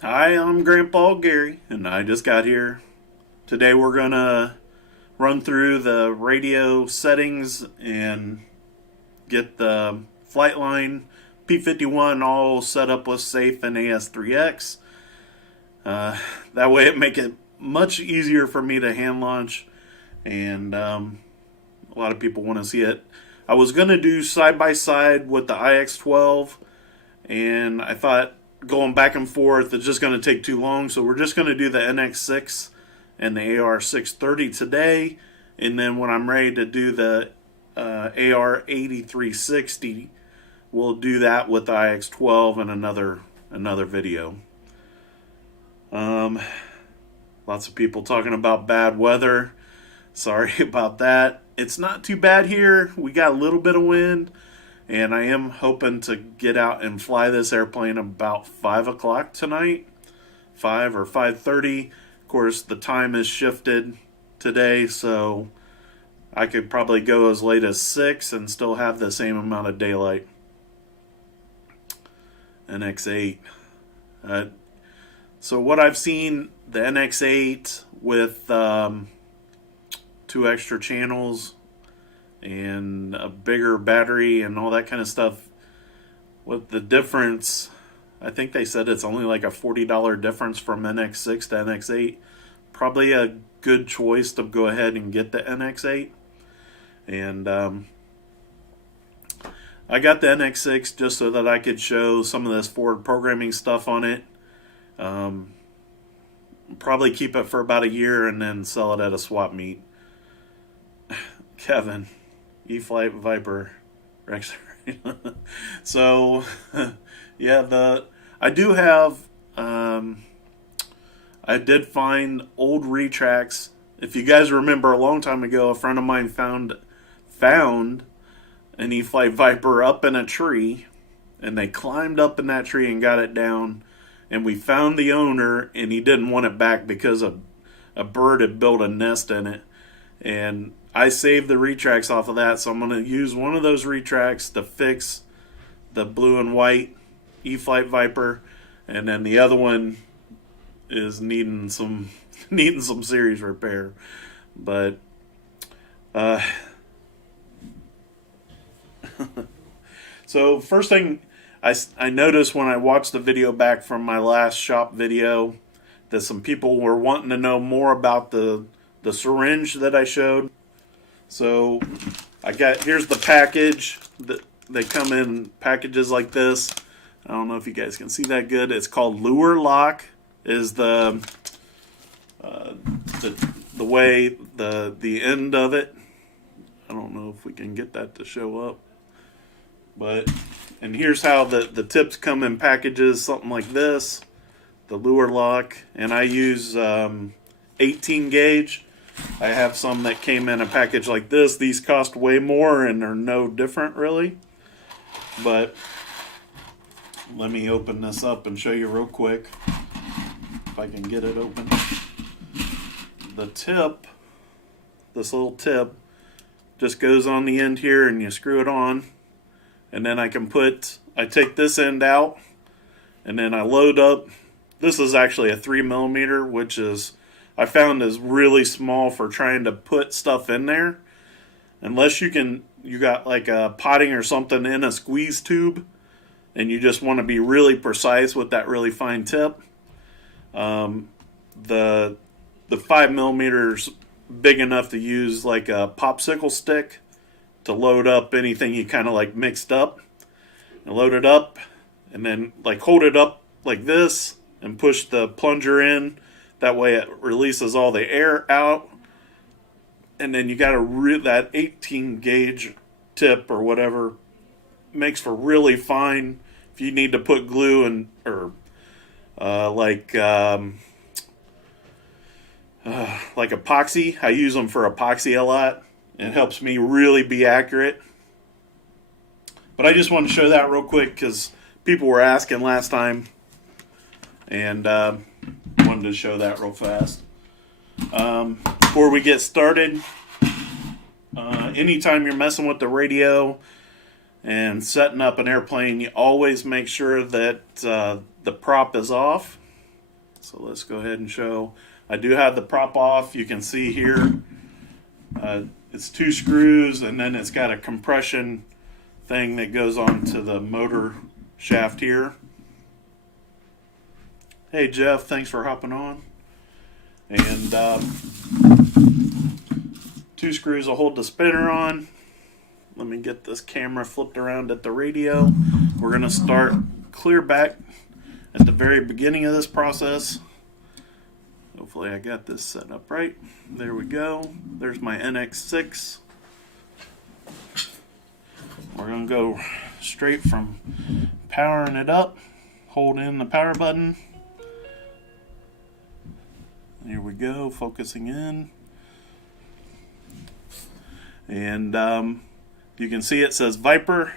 Hi, I'm Grandpa Gary, and I just got here. Today we're gonna run through the radio settings and get the FlightLine P-51 all set up with safe and AS3X. That way it make it much easier for me to hand launch, and a lot of people want to see it. I was gonna do side by side with the IX-12, and I thought going back and forth is just going to take too long, so we're just going to do the NX6 and the AR630 today, and then when I'm ready to do the AR8360, we'll do that with the IX-12 in another video. Lots of people talking about bad weather. Sorry about that. It's not too bad here. We got a little bit of wind, and I am hoping to get out and fly this airplane about 5 o'clock tonight, 5 or 5:30. Of course, the time is shifted today, so I could probably go as late as 6 and still have the same amount of daylight. NX8. So what I've seen, the NX8 with 2 extra channels and a bigger battery and all that kind of stuff. With the difference, I think they said it's only like a $40 difference from NX6 to NX8. Probably a good choice to go ahead and get the NX8. And I got the NX6 just so that I could show some of this forward programming stuff on it. Probably keep it for about a year and then sell it at a swap meet. Kevin, E-Flight Viper Rex. So, yeah, I do have, I did find old retracts. If you guys remember, a long time ago, a friend of mine found an E-Flight Viper up in a tree, and they climbed up in that tree and got it down, and we found the owner, and he didn't want it back because a bird had built a nest in it, and I saved the retracts off of that, so I'm going to use one of those retracts to fix the blue and white E-Flight Viper, and then the other one is needing some serious repair. But so first thing I noticed when I watched the video back from my last shop video that some people were wanting to know more about the syringe that I showed. So here's the package. They come in packages like this. I don't know if you guys can see that good. It's called Lure Lock. Is the way the end of it. I don't know if we can get that to show up. And here's how the tips come in packages, something like this. The Lure Lock, and I use 18 gauge. I have some that came in a package like this. These cost way more and are no different really. But let me open this up and show you real quick if I can get it open. The tip, this little tip, just goes on the end here and you screw it on. And then I take this end out and then I load up. This is actually a 3mm, which I found is really small for trying to put stuff in there. Unless you got like a potting or something in a squeeze tube and you just want to be really precise with that really fine tip. The 5mm big enough to use like a popsicle stick to load up anything you kind of like mixed up. And load it up and then like hold it up like this and push the plunger in. That way it releases all the air out. And then you got that 18 gauge tip or whatever makes for really fine if you need to put glue and or like epoxy. I use them for epoxy a lot. It helps me really be accurate. But I just wanted to show that real quick because people were asking last time. And wanted to show that real fast. Before we get started, anytime you're messing with the radio and setting up an airplane, you always make sure that the prop is off. So let's go ahead and show. I do have the prop off. You can see here it's 2 screws, and then it's got a compression thing that goes on to the motor shaft here. Hey Jeff, thanks for hopping on. And 2 screws will hold the spinner on. Let me get this camera flipped around at the radio. We're going to start clear back at the very beginning of this process. Hopefully I got this set up right. There we go. There's my NX6. We're going to go straight from powering it up. Hold in the power button. Here we go, focusing in. And you can see it says Viper.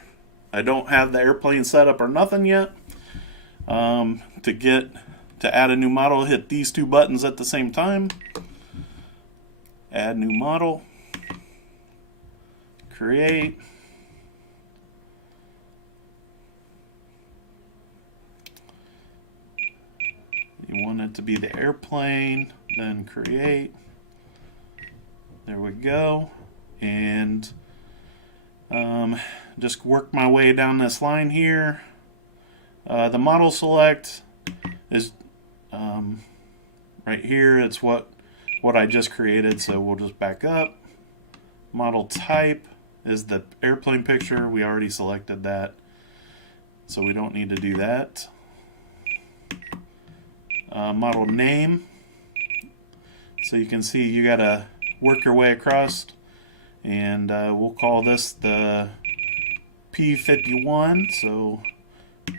I don't have the airplane set up or nothing yet. To add a new model, hit these 2 buttons at the same time. Add new model. Create. You want it to be the airplane, then create. There we go. And just work my way down this line here. The model select is right here. It's what I just created, so we'll just back up. Model type is the airplane picture. We already selected that, so we don't need to do that. Model name. So you can see you gotta work your way across, and we'll call this the P-51. So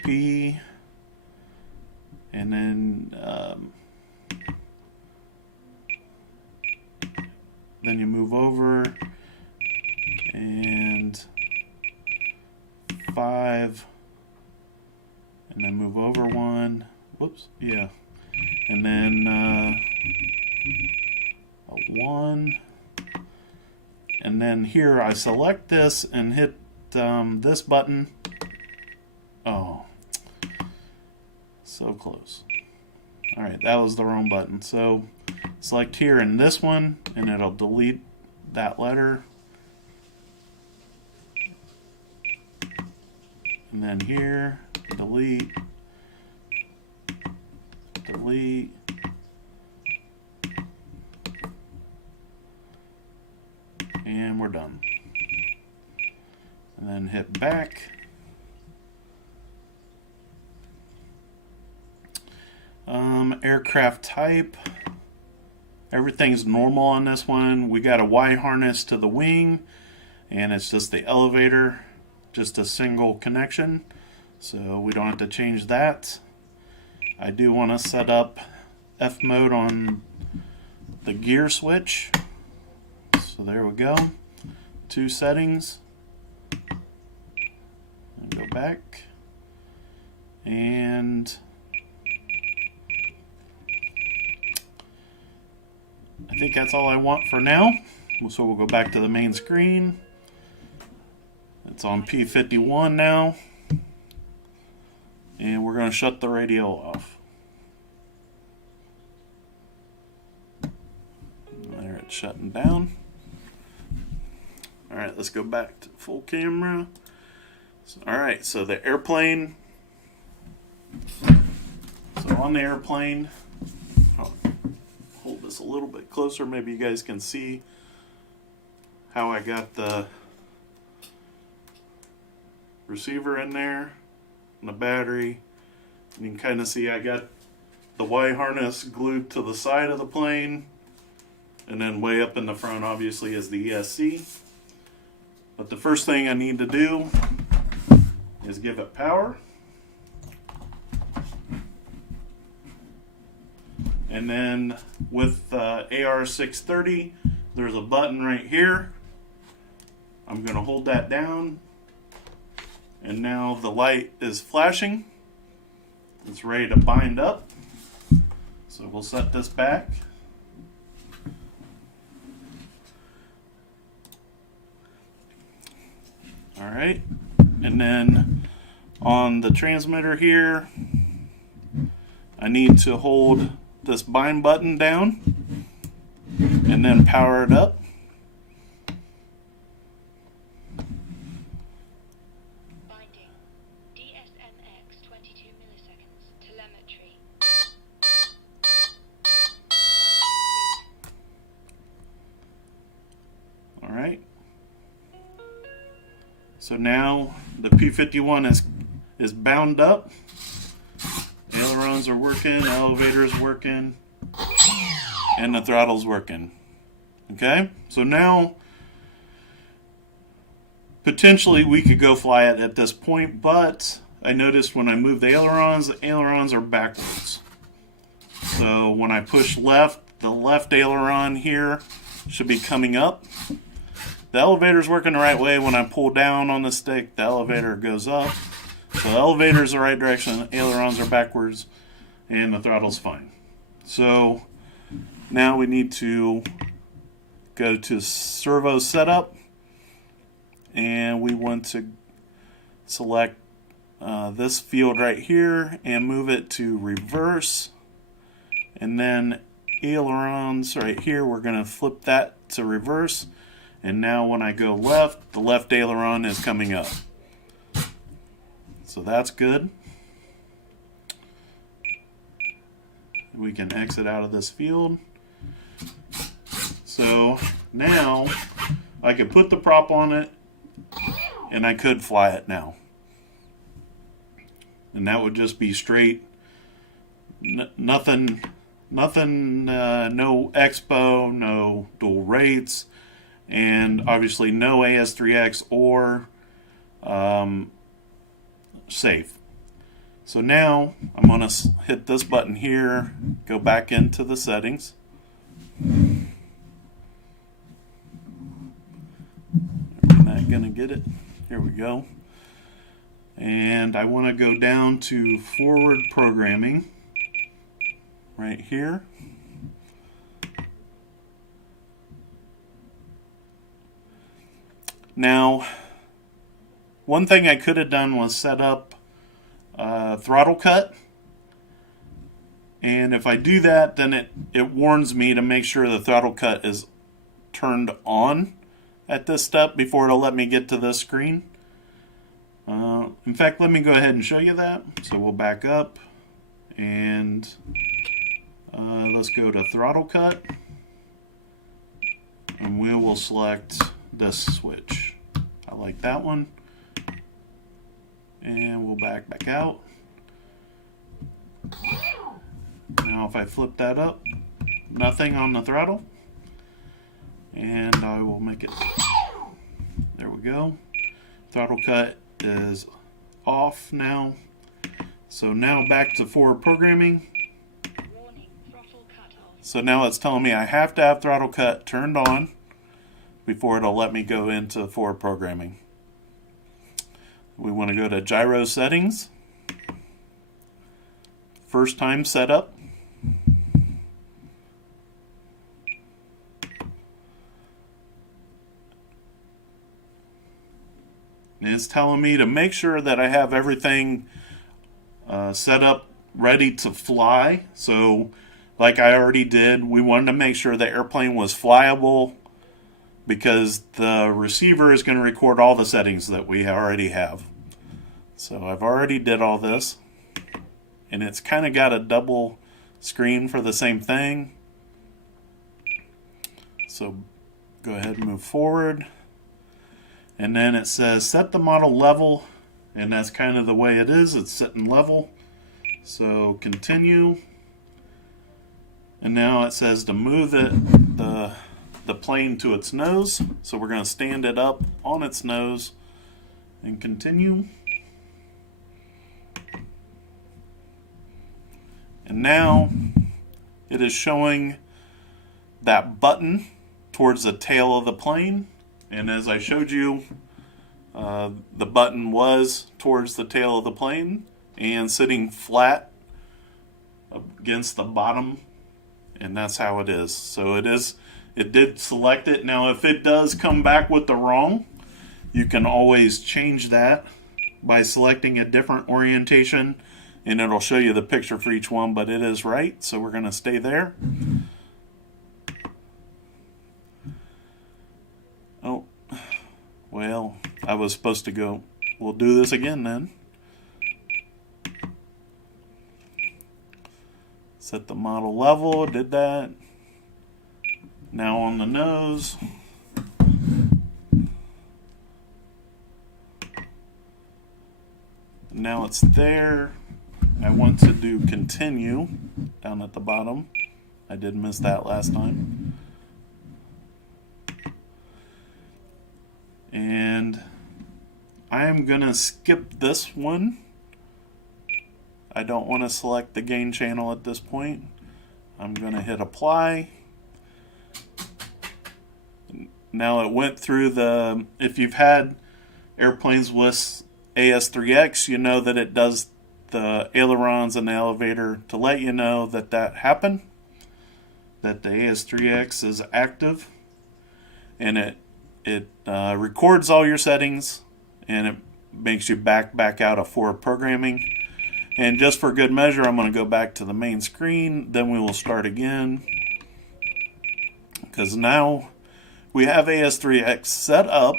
P, and then you move over, and 5, and then move over 1. Whoops, yeah. And then a 1. And then here I select this and hit this button. Oh, so close. Alright, that was the wrong button. So select here in this one, and it'll delete that letter. And then here, delete, delete, and we're done. And then hit back. Aircraft type. Everything's normal on this one. We got a Y harness to the wing, and it's just the elevator, just a single connection, so we don't have to change that. I do want to set up F mode on the gear switch. So there we go. 2 settings. And go back. And I think that's all I want for now. So we'll go back to the main screen. It's on P-51 now. And we're going to shut the radio off. There, it's shutting down. Alright, let's go back to full camera. Alright, so the airplane. So on the airplane, I'll hold this a little bit closer. Maybe you guys can see how I got the receiver in there and the battery. And you can kind of see I got the Y harness glued to the side of the plane, and then way up in the front obviously is the ESC. But the first thing I need to do is give it power. And then with AR630, there's a button right here. I'm going to hold that down, and now the light is flashing. It's ready to bind up. So we'll set this back. Alright, and then on the transmitter here, I need to hold this bind button down and then power it up. Binding. DSMX 22 milliseconds. Telemetry. Alright. So now the P-51 is bound up. Ailerons are working, elevator's working, and the throttle's working. Okay? So now, potentially we could go fly it at this point, but I noticed when I move the ailerons are backwards. So when I push left, the left aileron here should be coming up. The elevator's working the right way. When I pull down on the stick, the elevator goes up. So the elevator's the right direction, ailerons are backwards, and the throttle's fine. So now we need to go to Servo Setup, and we want to select this field right here and move it to reverse, and then ailerons right here, we're going to flip that to reverse, and now when I go left, the left aileron is coming up. So that's good. We can exit out of this field. So now I could put the prop on it and I could fly it now. And that would just be straight, nothing, no expo, no dual rates, and obviously no AS3X or safe. So now I'm going to hit this button here, go back into the settings. We're not going to get it. Here we go. And I want to go down to forward programming right here. Now, one thing I could have done was set up Throttle Cut, and if I do that, then it warns me to make sure the Throttle Cut is turned on at this step before it'll let me get to this screen. In fact, let me go ahead and show you that. So we'll back up and let's go to Throttle Cut, and we will select this switch. I like that one. And we'll back out. Now if I flip that up, nothing on the throttle. And I will make it, there we go. Throttle cut is off now. So now back to forward programming. Warning, throttle cut off. So now it's telling me I have to have throttle cut turned on before it'll let me go into forward programming. We want to go to gyro settings, first time setup, and it's telling me to make sure that I have everything set up ready to fly. So like I already did, we wanted to make sure the airplane was flyable, because the receiver is going to record all the settings that we already have. So I've already did all this, and it's kind of got a double screen for the same thing. So go ahead and move forward, and then it says set the model level, and that's kind of the way it is. It's setting level. So continue, and now it says to move the plane to its nose. So we're going to stand it up on its nose and continue. And now it is showing that button towards the tail of the plane. And as I showed you, the button was towards the tail of the plane and sitting flat against the bottom. And that's how it is. So it did select it. Now if it does come back with the wrong, you can always change that by selecting a different orientation and it'll show you the picture for each one, but it is right, so we're going to stay there. Oh, well, I was supposed to go. We'll do this again then. Set the model level, did that. Now on the nose. Now it's there. I want to do continue down at the bottom. I did miss that last time. And I am going to skip this one. I don't want to select the gain channel at this point. I'm going to hit apply. Now it went through the, if you've had airplanes with AS3X, you know that it does the ailerons and the elevator to let you know that that happened, that the AS3X is active, and it records all your settings, and it makes you back out of forward programming. And just for good measure, I'm going to go back to the main screen, then we will start again, because now we have AS3X set up,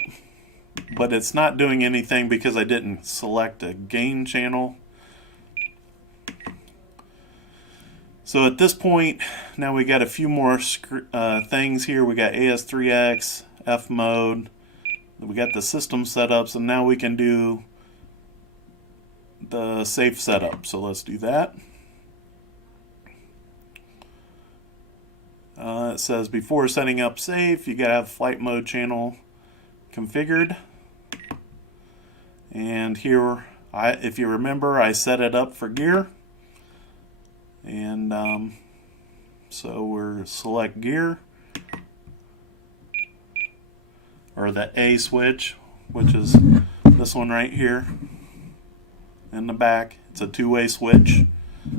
but it's not doing anything because I didn't select a gain channel. So at this point, now we got a few more things here. We got AS3X, F mode, we got the system setups, and now we can do the safe setup. So let's do that. It says before setting up safe, you gotta have flight mode channel configured. And here, if you remember, I set it up for gear. And so we're select gear, or the A switch, which is this one right here in the back. It's a two-way switch.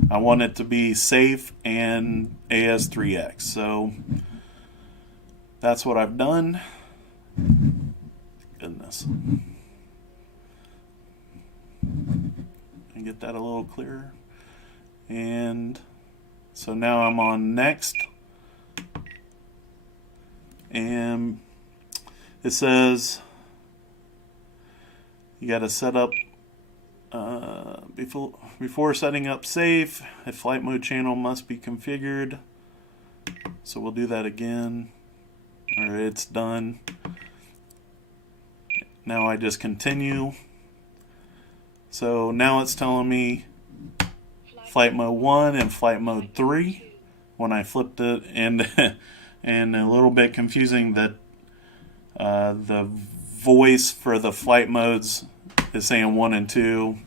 I want it to be safe and AS3X. So that's what I've done. Goodness. And get that a little clearer. And so now I'm on next. And it says you got to set up before setting up safe, a flight mode channel must be configured. So we'll do that again. Alright, it's done. Now I just continue. So now it's telling me flight mode 1 and flight mode 3 when I flipped it, and and a little bit confusing that the voice for the flight modes is saying 1 and 2.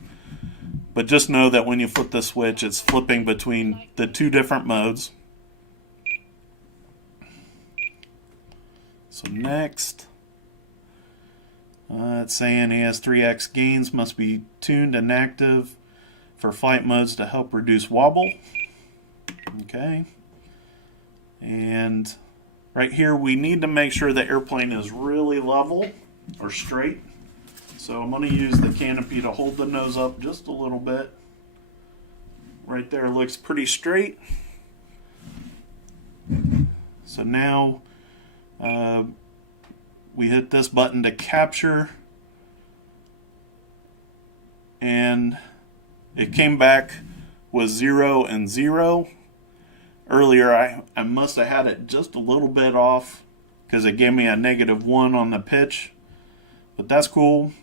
But just know that when you flip the switch, it's flipping between the two different modes. So next, it's saying AS3X gains must be tuned and active for flight modes to help reduce wobble. Okay. And right here, we need to make sure the airplane is really level or straight. So I'm going to use the canopy to hold the nose up just a little bit. Right there looks pretty straight. So now we hit this button to capture, and it came back with 0 and 0. Earlier I must have had it just a little bit off because it gave me a -1 on the pitch, but that's cool.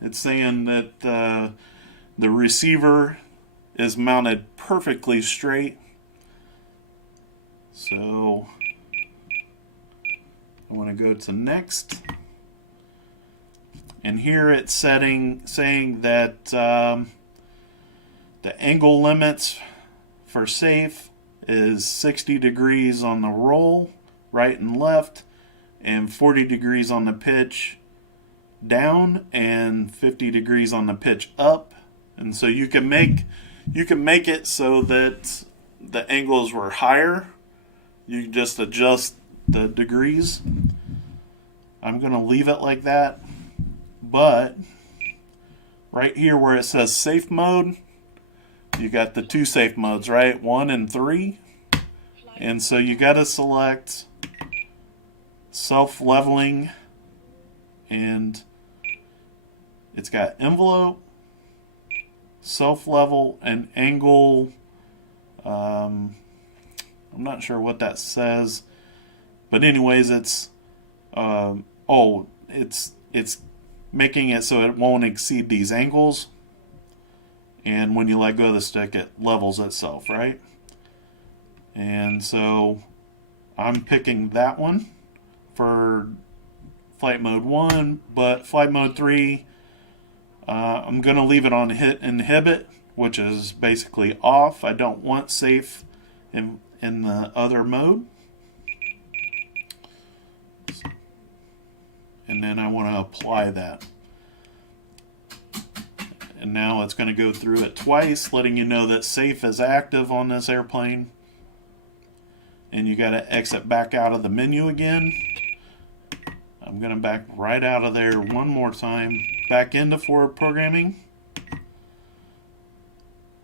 It's saying that the receiver is mounted perfectly straight. So I want to go to next. And here it's saying that the angle limits for safe is 60 degrees on the roll, right and left, and 40 degrees on the pitch down, and 50 degrees on the pitch up. And so you can make it so that the angles were higher. You just adjust the degrees. I'm going to leave it like that, but right here where it says safe mode, you got the two safe modes, right? 1 and 3. And so you got to select self-leveling, and it's got envelope, self-level, and angle. I'm not sure what that says, but anyways, it's it's making it so it won't exceed these angles, and when you let go of the stick, it levels itself, right? And so I'm picking that one for flight mode 1, but flight mode 3, I'm going to leave it on hit inhibit, which is basically off. I don't want safe in the other mode. And then I want to apply that. And now it's going to go through it twice, letting you know that safe is active on this airplane. And you got to exit back out of the menu again. I'm going to back right out of there one more time, back into forward programming.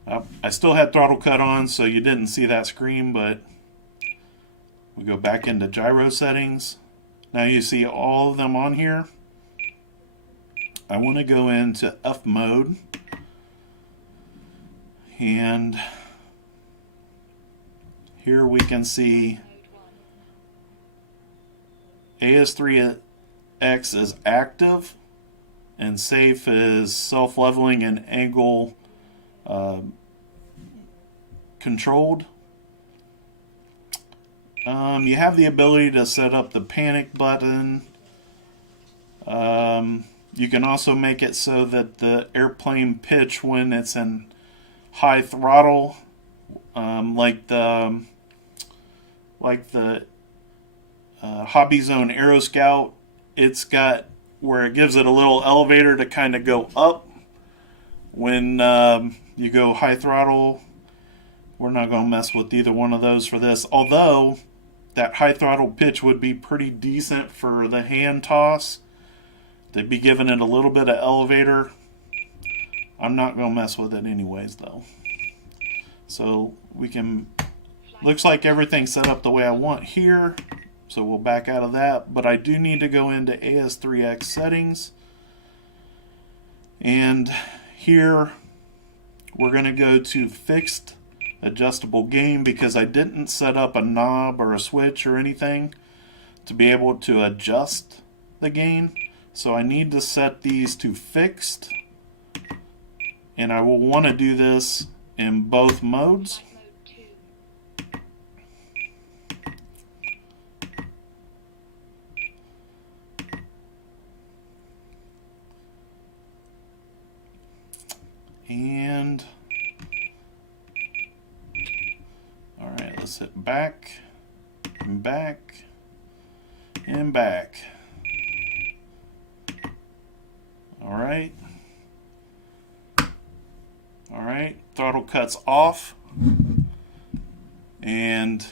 I still had throttle cut on, so you didn't see that screen, but we go back into gyro settings. Now you see all of them on here. I want to go into F mode, and here we can see AS3X is active, and safe is self-leveling and angle controlled. You have the ability to set up the panic button. You can also make it so that the airplane pitch when it's in high throttle, like the Hobby Zone Aero Scout, it's got where it gives it a little elevator to kind of go up when you go high throttle. We're not going to mess with either one of those for this, although that high throttle pitch would be pretty decent for the hand toss. They'd be giving it a little bit of elevator. I'm not going to mess with it anyways, though. So we can, looks like everything's set up the way I want here. So we'll back out of that, but I do need to go into AS3X settings. And here we're going to go to fixed adjustable gain, because I didn't set up a knob or a switch or anything to be able to adjust the gain. So I need to set these to fixed, and I will want to do this in both modes. And all right, let's hit back and back and back. All right. All right, throttle cut's off. And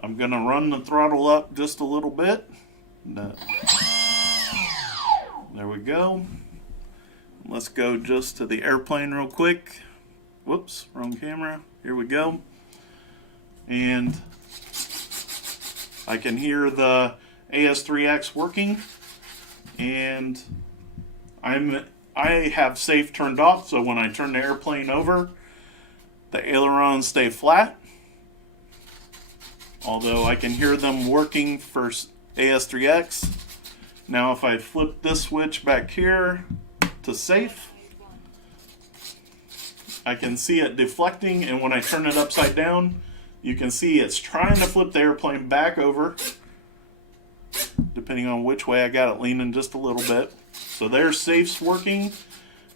I'm going to run the throttle up just a little bit. There we go. Let's go just to the airplane real quick. Whoops, wrong camera. Here we go. And I can hear the AS3X working. And I have safe turned off, so when I turn the airplane over, the ailerons stay flat. Although I can hear them working for AS3X. Now if I flip this switch back here to safe, I can see it deflecting, and when I turn it upside down, you can see it's trying to flip the airplane back over, depending on which way I got it leaning just a little bit. So there's safe's working,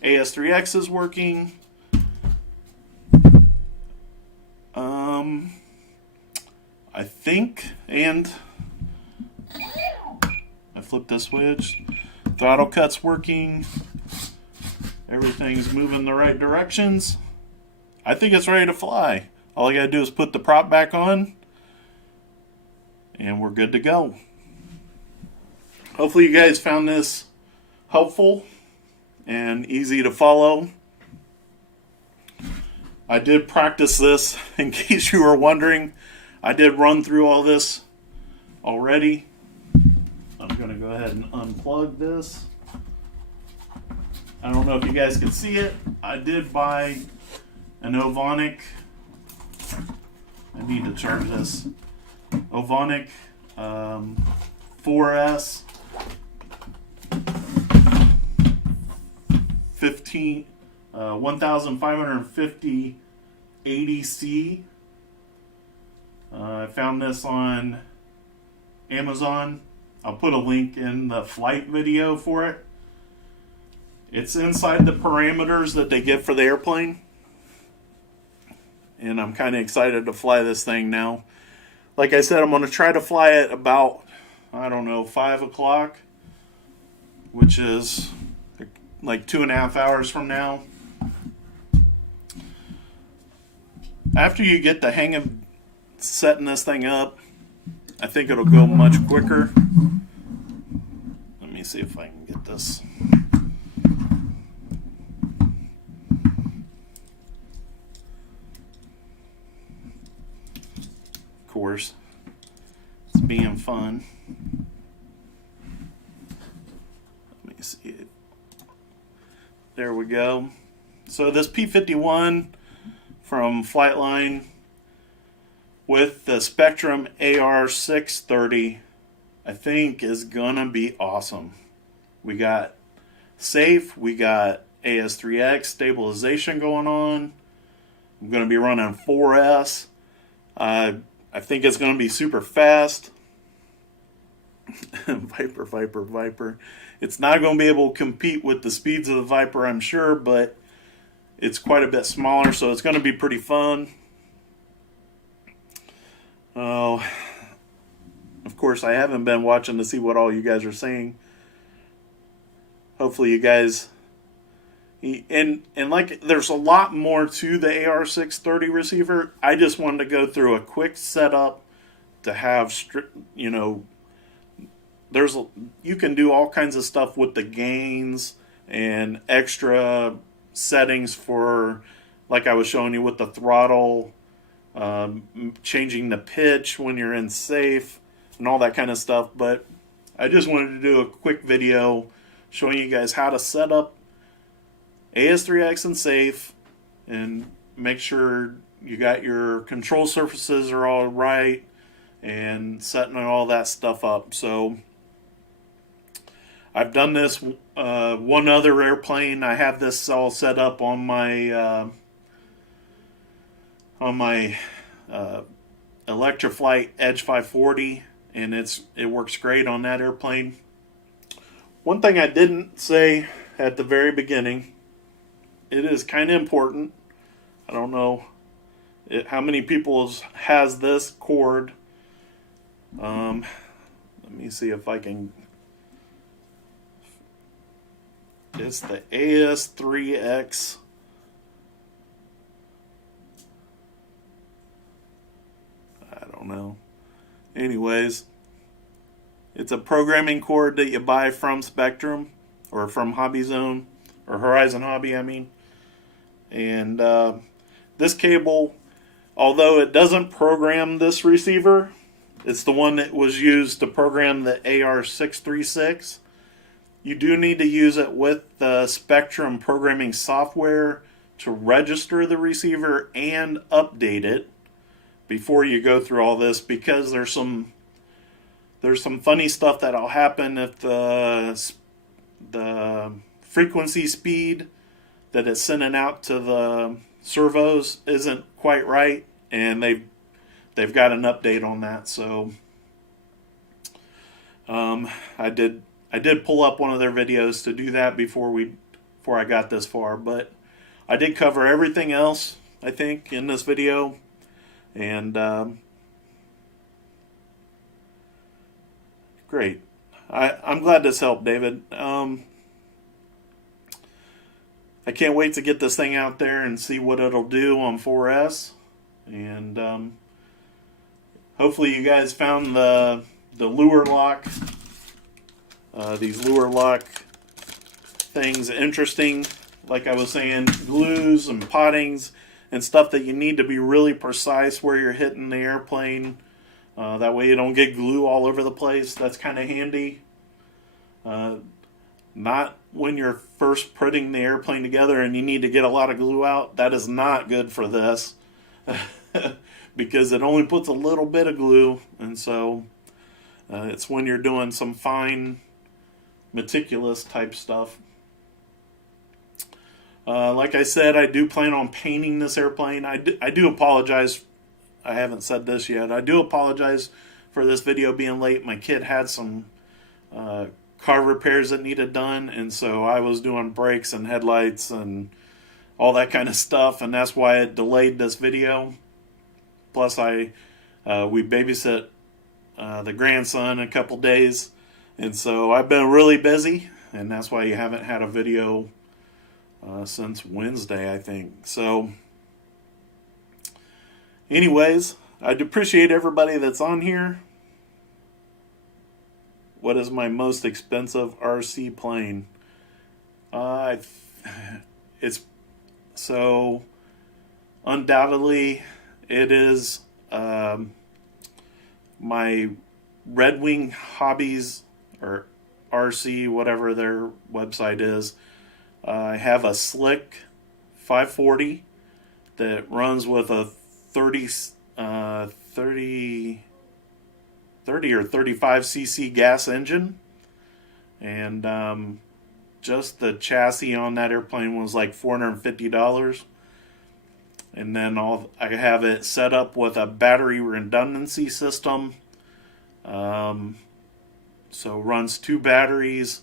AS3X is working. I think, and I flipped the switch. Throttle cut's working. Everything's moving the right directions. I think it's ready to fly. All I gotta do is put the prop back on, and we're good to go. Hopefully you guys found this helpful and easy to follow. I did practice this, in case you were wondering. I did run through all this already. I'm going to go ahead and unplug this. I don't know if you guys can see it. I did buy an Ovonic. I need to charge this. Ovonic 4S 1550 80C. I found this on Amazon. I'll put a link in the flight video for it. It's inside the parameters that they give for the airplane. And I'm kind of excited to fly this thing now. Like I said, I'm going to try to fly it about, I don't know, 5 o'clock, which is like 2.5 hours from now. After you get the hang of setting this thing up, I think it'll go much quicker. Let me see if I can get this. Of course, it's being fun. Let me see it. There we go. So this P-51 from FlightLine with the Spektrum AR630, I think is gonna be awesome. We got safe, we got AS3X stabilization going on. I'm gonna be running 4S. I think it's gonna be super fast. Viper. It's not gonna be able to compete with the speeds of the Viper, I'm sure, but it's quite a bit smaller, so it's gonna be pretty fun. Oh, of course, I haven't been watching to see what all you guys are saying. Hopefully you guys, and like, there's a lot more to the AR630 receiver. I just wanted to go through a quick setup to have, you know, you can do all kinds of stuff with the gains and extra settings for, like I was showing you with the throttle, changing the pitch when you're in safe and all that kind of stuff. But I just wanted to do a quick video showing you guys how to set up AS3X and safe and make sure you got your control surfaces are all right and setting all that stuff up. So I've done this one other airplane. I have this all set up on my Electroflight Edge 540, and it works great on that airplane. One thing I didn't say at the very beginning, it is kind of important. I don't know how many people has this cord. Let me see if I can. It's the AS3X. I don't know. Anyways, it's a programming cord that you buy from Spektrum or from Hobby Zone or Horizon Hobby, I mean. And this cable, although it doesn't program this receiver, it's the one that was used to program the AR636. You do need to use it with the Spektrum programming software to register the receiver and update it before you go through all this, because there's some funny stuff that'll happen if the frequency speed that it's sending out to the servos isn't quite right, and they've got an update on that. So I did pull up one of their videos to do that before I got this far, but I did cover everything else, I think, in this video. And great. I'm glad this helped, David. I can't wait to get this thing out there and see what it'll do on 4S. And hopefully you guys found the lure lock, these lure lock things interesting. Like I was saying, glues and pottings and stuff that you need to be really precise where you're hitting the airplane. That way you don't get glue all over the place. That's kind of handy. Not when you're first putting the airplane together and you need to get a lot of glue out. That is not good for this because it only puts a little bit of glue, and so it's when you're doing some fine, meticulous type stuff. Like I said, I do plan on painting this airplane. I do apologize. I haven't said this yet. I do apologize for this video being late. My kid had some car repairs that needed done, and so I was doing brakes and headlights and all that kind of stuff, and that's why it delayed this video. Plus, we babysit the grandson a couple days, and so I've been really busy, and that's why you haven't had a video since Wednesday, I think. So, anyways, I'd appreciate everybody that's on here. What is my most expensive RC plane? It's so undoubtedly it is my Red Wing Hobbies or RC, whatever their website is. I have a Slick 540 that runs with a 30 or 35 cc gas engine, and just the chassis on that airplane was like $450, and then I have it set up with a battery redundancy system, so runs 2 batteries.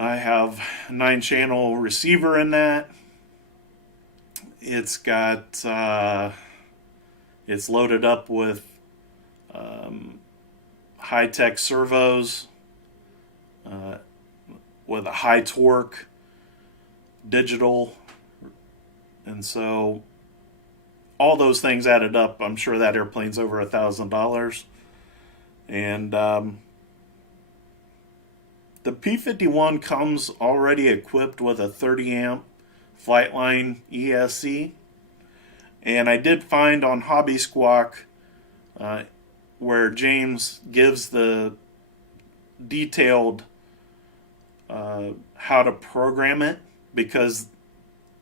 I have 9-channel receiver in that. It's got it's loaded up with high-tech servos with a high torque digital, and so all those things added up, I'm sure that airplane's over $1,000. And the P-51 comes already equipped with a 30 amp FlightLine ESC, and I did find on Hobby Squawk where James gives the detailed how to program it, because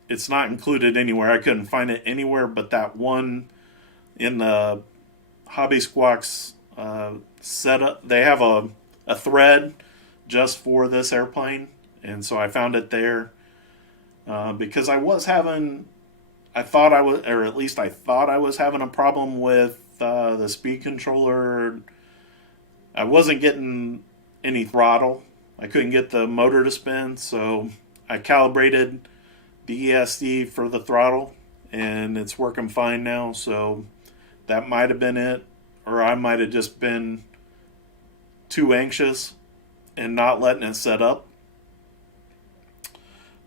it's not included anywhere. I couldn't find it anywhere but that one in the Hobby Squawk's setup. They have a thread just for this airplane, and so I found it there because I thought I was having a problem with the speed controller. I wasn't getting any throttle. I couldn't get the motor to spin, so I calibrated the ESC for the throttle, and it's working fine now. So that might have been it, or I might have just been too anxious and not letting it set up.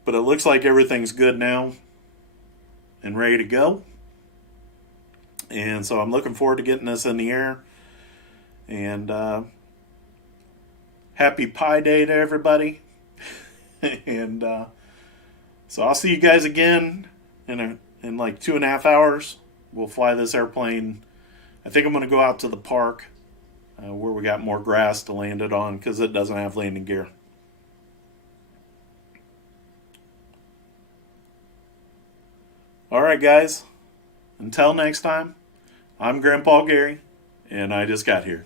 But it looks like everything's good now and ready to go. And so I'm looking forward to getting this in the air. And happy Pi Day to everybody. And so I'll see you guys again in like 2.5 hours. We'll fly this airplane. I think I'm going to go out to the park where we got more grass to land it on, because it doesn't have landing gear. Alright guys, until next time, I'm Grandpa Gary, and I just got here.